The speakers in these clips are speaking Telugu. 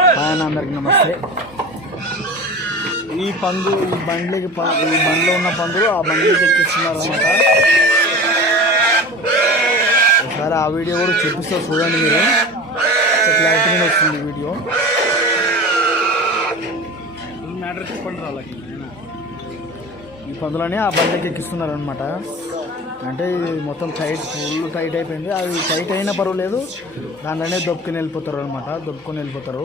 ఆయన అందరికి నమస్తే. ఈ పందు ఈ బండ్లకి ప- ఈ బండ్లో ఉన్న పందులు ఆ బండికి ఎక్కిస్తున్నారు అనమాట ఒకసారి ఆ వీడియో కూడా చూపిస్తా చూడండి మీరు. క్లారిటీ వస్తుంది వీడియో. మ్యాటర్ చెప్పండి వాళ్ళకి ఈ పందులని ఆ బండికి ఎక్కిస్తున్నారు అనమాట అంటే మొత్తం టైట్ ఫుల్ టైట్ అయిపోయింది. అది టైట్ అయినా పర్వాలేదు దాంట్లోనే దొక్కుని వెళ్ళిపోతారు అనమాట దొక్కుని వెళ్ళిపోతారు.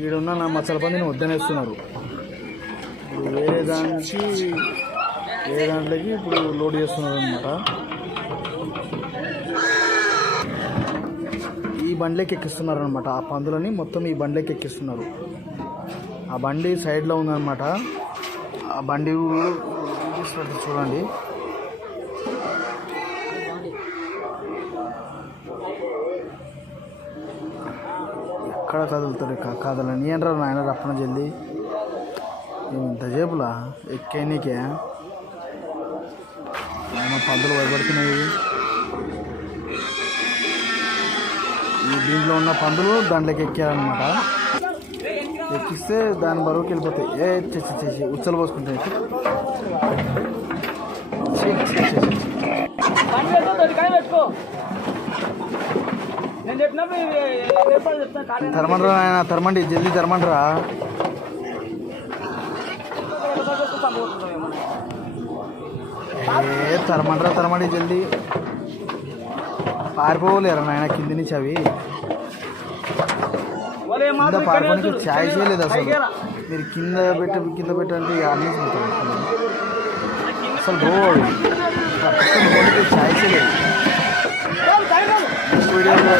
ఈడున్న నా మచ్చల పందిని వద్దనేస్తున్నారు. ఇప్పుడు వేరే దానికి వేరే దాంట్లోకి ఇప్పుడు లోడ్ చేస్తున్నారు అనమాట ఈ బండ్లోకి ఎక్కిస్తున్నారు అనమాట ఆ పందులని మొత్తం ఈ బండ్లోకి ఎక్కిస్తున్నారు. ఆ బండి సైడ్లో ఉందన్నమాట. ఆ బండి చూసినట్టు చూడండి. ఎక్కడ కదులుతారు ఇక కదలని ఏంట్రా నాయన రప్పన జల్ది? ఏమి ఇంత జేబులా? ఎక్కే నీకే ఆయన పందులు భయపడుతున్నాయి. ఈ దీంట్లో ఉన్న పందులు దాంట్లోకి ఎక్కారనమాట ఎక్కిస్తే దాని బరువుకి వెళ్ళిపోతాయి. ఏ చేసి చేసి ఉచ్చలు పోసుకుంటాయి. తరమండ్రా ఆయన తరమండి జల్దీ తరమండ్రా ఏ తరమండ్రా తరమండి జల్దీ. పారిపోలేరా నాయన కింది నుంచి అవి? పారిపోనికి ఛాయిస్ లేదు అసలు. మీరు కింద పెట్టి కింద పెట్టంటే అన్నీ అసలు రోడ్. ఛాయిస్ లేదు వీడియోలో